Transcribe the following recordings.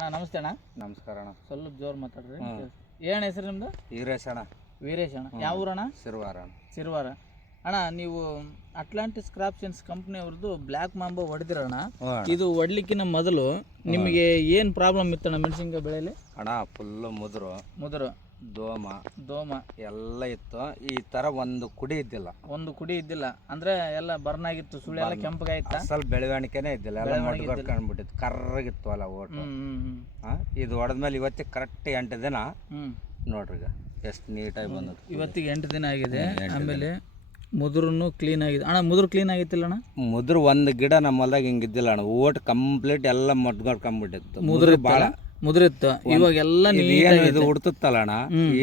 ಹಾಂ ನಮಸ್ತೆ ಅಣ್ಣ. ನಮಸ್ಕಾರ ಅಣ್ಣ. ಸ್ವಲ್ಪ ಜೋರು ಮಾತಾಡ್ರಿ. ಏನ್ ಹೆಸರು ನಿಮ್ದು? ವೀರೇಶ ಅಣ್ಣ. ವೀರೇಶ್ ಅಣ್ಣ. ಯಾವ ಊರಣ್ಣ? ಶಿರ್ವಾರ ಅಣ್ಣ. ಸಿರುವಾರ ಅಣ್ಣ ನೀವು ಅಟ್ಲಾಂಟಿಸ್ ಕ್ರಾಪ್ಷನ್ಸ್ ಕಂಪ್ನಿಯವ್ರದ್ದು ಬ್ಲ್ಯಾಕ್ ಮಾಂಬೋ ಹೊಡೆದಿರಣ್ಣ. ಇದು ಹೊಡ್ಲಿಕ್ಕಿನ ಮೊದಲು ನಿಮಗೆ ಏನ್ ಪ್ರಾಬ್ಲಮ್ ಇತ್ತಣ್ಣ ಮೆಣಸಿನ್ಕಾಯಿ ಬೆಳೆಯಲ್ಲಿ? ಅಣ್ಣ ಫುಲ್ ಮುದುರು. ಮುದುರು. ದೋಮ. ದೋಮ. ಎಲ್ಲ ಇತ್ತು. ಈ ತರ ಒಂದು ಕುಡಿ ಇದ್ದಿಲ್ಲ. ಒಂದು ಕುಡಿ ಇದ್ದಿಲ್ಲ. ಅಂದ್ರೆ ಎಲ್ಲ ಬರ್ನ್ ಆಗಿತ್ತು ಸುಳಿ ಎಲ್ಲ ಕೆಂಪಗಾಯ್ತು ಅಸಲ್ ಬೆಳವಣಿಗೆನೇ ಇದ್ದಿಲ್ಲ. ಎಲ್ಲ ಕಂಡ್ಬಿಟ್ಟಿತ್ತು ಕರ್ರಗಿತ್ತು ಅಲ್ಲ ಓಟು. ಇದು ಹೊಡೆದ್ಮೇಲೆ ಇವತ್ತಿಗೆ ಕರೆಕ್ಟ್ ಎಂಟು ದಿನ. ಹ್ಮ್. ನೋಡ್ರಿ ಈಗ. ಎಷ್ಟು ನೀಟಾಗಿ ಬಂದದ್ದು. ಇವತ್ತಿಗೆ ಎಂಟು ದಿನ ಆಗಿದೆ. ಆಮೇಲೆ ಮುದುರುನು ಕ್ಲೀನ್ ಆಗಿದೆ. ಅಣ್ಣ ಮುದ್ರು ಕ್ಲೀನ್ ಆಗಿತ್ತಿಲ್ಲ ಅಣ್ಣ? ಮುದ್ರು ಒಂದು ಗಿಡ ನಮ್ಮ ಹೊಲ್ದಾಗ ಹಿಂಗಿದ್ದಿಲ್ಲ ಅಣ್ಣ. ಓಟ್ ಕಂಪ್ಲೀಟ್ ಎಲ್ಲ ಮೊಡ್ಕೊಡ್ಕೊಂಡ್ಬಿಟ್ಟಿತ್ತು. ಮುದ್ರ ಭಾಳ ಮುದ್ರಿತ್ತು ಇವಾಗ ಎಲ್ಲ ಇದು ಏನು ಇದು ಉಡ್ತತ್ತಲ್ಲ ಅಣ್ಣ?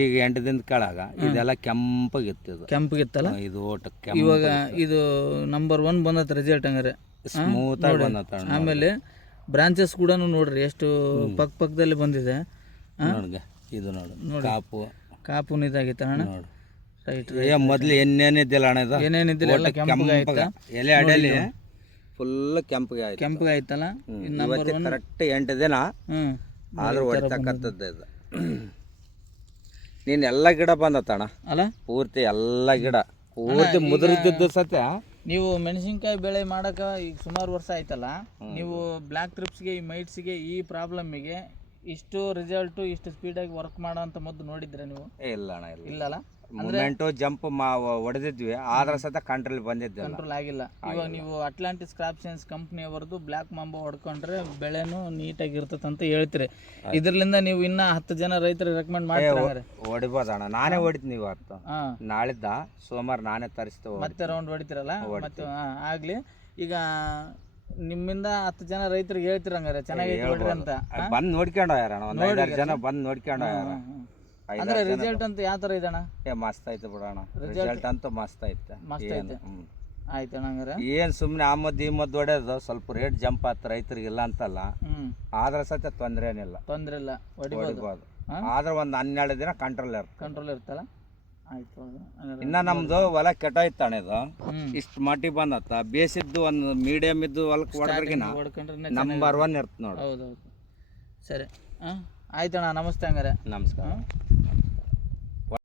ಈಗ ಎಂಟು ದಿನದ ಕೆಳಗ ಇದೆಲ್ಲ ಕೆಂಪಗಿತ್ತು ಇದು. ಕೆಂಪಗಿತ್ತಲ್ಲ? ಇದು ಓಟ್ ಇವಾಗ ಇದು ನಂಬರ್ ಒನ್ ಬಂದತ್ ರಿಸಲ್ಟ್ ಹಂಗಾರೆ. ಸ್ಮೂತ್ ಆಗಿ ಬಂದತ್ತ ಆಮೇಲೆ ಬ್ರಾಂಚಸ್ ಕೂಡ ನೋಡ್ರಿ ಎಷ್ಟು ಪಕ್ಕ ಪಕ್ಕದಲ್ಲಿ ಬಂದಿದೆ. ಇದು ನೋಡು. ಕಾಪು. ಕಾಪು ಇದಾಗಿತ್ತ ಅಣ್ಣ ನೋಡು. ಏ ಮೊದ್ಲು ಎಣ್ಣೆನಿದ್ದಿಲ್ಲ ಅಣ್ಣ ಇದು? ಏನೇನಿದ್ದಿಲ್ಲ ಎಲ್ಲ ಕೆಂಪಗಾಯ್ತ ಎಲೆ ಅಡೆಯಲ್ಲಿ ಫುಲ್ ಕೆಂಪಗೆ ಆಯ್ತು. ಕೆಂಪಗಾಯ್ತಲ್ಲ ನಂಬರ್ ಇವತ್ತಿಗೆ ಕರೆಕ್ಟ್ ಎಂಟು ದಿನ. ಹ್ಮ್. ಆದ್ರೂ ಹೊಡಿತಕ್ಕಂಥದ್ದು ಇದು. ನೀನ್ ಎಲ್ಲ ಗಿಡ ಬಂದತ್ತಣ್ಣ? ಅಲ್ಲ? ಪೂರ್ತಿ ಎಲ್ಲ ಗಿಡ. ಪೂರ್ತಿ ಮುದುರಿದ್ದು ಸತ್ಯ? ನೀವು ಮೆಣಸಿನ್ಕಾಯಿ ಬೆಳೆ ಮಾಡಕ ಈಗ ಸುಮಾರು ವರ್ಷ ಆಯ್ತಲ್ಲ? ನೀವು ಬ್ಲ್ಯಾಕ್ ಟ್ರಿಪ್ಸ್ಗೆ ಈ ಮೈಟ್ಸ್ಗೆ ಈ ಪ್ರಾಬ್ಲಮ್ಮಿಗೆ ಇಷ್ಟು ರಿಸಲ್ಟು ಇಷ್ಟು ಸ್ಪೀಡಾಗಿ ವರ್ಕ್ ಮಾಡೋ ಅಂತ ಮೊದ್ದು ನೋಡಿದ್ರೆ ನೀವು? ಏ, ಇಲ್ಲ ಅಣ್ಣ ಇಲ್ಲ. ಇಲ್ಲಲ್ಲ? ಮೂಮೆಂಟು ಜಂಪ್ ಮಾ ಹೊಡೆದಿದ್ವಿ ಆದ್ರ ಸತ ಕಂಟ್ರೋಲ್ ಬಂದಿದ್ದಿಲ್ಲ ಕಂಟ್ರೋಲ್ ಆಗಿಲ್ಲ. ಇವಾಗ ನೀವು ಅಟ್ಲಾಂಟಿಸ್ ಕ್ರಾಪ್ ಸೈನ್ಸ್ ಕಂಪ್ನಿಯವರದು ಬ್ಲ್ಯಾಕ್ ಮಾಂಬ ಹೊಡ್ಕೊಂಡ್ರೆ ಬೆಳೆನೂ ನೀಟಾಗಿ ಇರ್ತದೆ ಅಂತ ಹೇಳ್ತೀರಿ ಇದರಿಂದ ನೀವು ಇನ್ನ ಹತ್ತು ಜನ ರೈತರ ರೆಕಮೆಂಡ್ ಮಾಡ್ತಾರೆ ಹೊಡಿಬೋದ ಅಣ್ಣ. ನಾನೇ ಹೊಡಿತೀನಿ ಇವತ್ತು ಹಾ. ನಾಳಿದ್ದ ಸೋಮವಾರ ನಾನೇ ತರಿಸ್ತೇವೆ ಮತ್ತೆ ರೌಂಡ್ ಹೊಡಿತೀರಲ್ಲ? ಮತ್ತೆ ಹಾ, ಆಗ್ಲಿ. ಈಗ ನಿಮ್ಮಿಂದ ಹತ್ತು ಜನ ರೈತರಿಗೆ ಹೇಳ್ತಿರಂಗಾರೆ ಚೆನ್ನಾಗಿ ಅಂತ. ಬಂದ್ ನೋಡ್ಕೊಂಡ ಅಣ್ಣ ಒಂದ್ ಐದಾರು ಜನ ಬಂದ್ ನೋಡ್ಕೊಂಡ. ಐದಾರು ಅಂದ್ರೆ ರಿಸಲ್ಟ್ ಅಂತ ಯಾವ ತರ ಇದಣ್ಣ ಏ ಮಸ್ತ್ ಐತೆ ಬಿಡೋಣ ರಿಸಲ್ಟ್ ಅಂತೂ ಮಸ್ತ್ ಐತೆ ಮಸ್ತ್ ಏನು ಐತೆ. ಹಂಗಾರೆ. ಏನ್ ಸುಮ್ನೆ ಆ ಮದ್ದು ಈ ಮದ್ದು ಹೊಡೆಯೋದು ಸ್ವಲ್ಪ ರೇಟ್ ಜಂಪ್ ಆತ ರೈತರಿಗೆ ಇಲ್ಲ ಅಂತಲ್ಲ ಆದ್ರೆ ಸತ್ಯ ತೊಂದ್ರೆ ಏನಿಲ್ಲ. ತೊಂದ್ರೆ ಇಲ್ಲ. ಹೊಡಿಬೋದು. ಹೊಡಿಬೋದು. ಆದ್ರೆ ಒಂದ್ ಹನ್ನೆರಡು ದಿನ ಕಂಟ್ರೋಲ್ ಇರ್ತದೆ ಕಂಟ್ರೋಲ್ ಇರ್ತಲ್ಲ ಆಯ್ತು ಇನ್ನ ನಮ್ದು ಹೊಲ ಕೆಟ್ಟೋಯ್ತಾಣ ಇದು. ಇಷ್ಟು ಮಟ್ಟಿ ಬಂದತ್ತ. ಬೇಸಿದ್ದು ಒಂದು ಮೀಡಿಯಂ ಇದ್ದು ಹೊಲಕ್ಕೆ ಹೊಡೆದ್ರಗಿನ ನಂಬರ್ ಒನ್ ಇರ್ತ ನೋಡು. ಹೌದೌದು. ಸರಿ. ಹಾಂ ಆಯ್ತಣ್ಣ ನಮಸ್ತೆ ಹಂಗಾರೆ. ನಮಸ್ಕಾರ.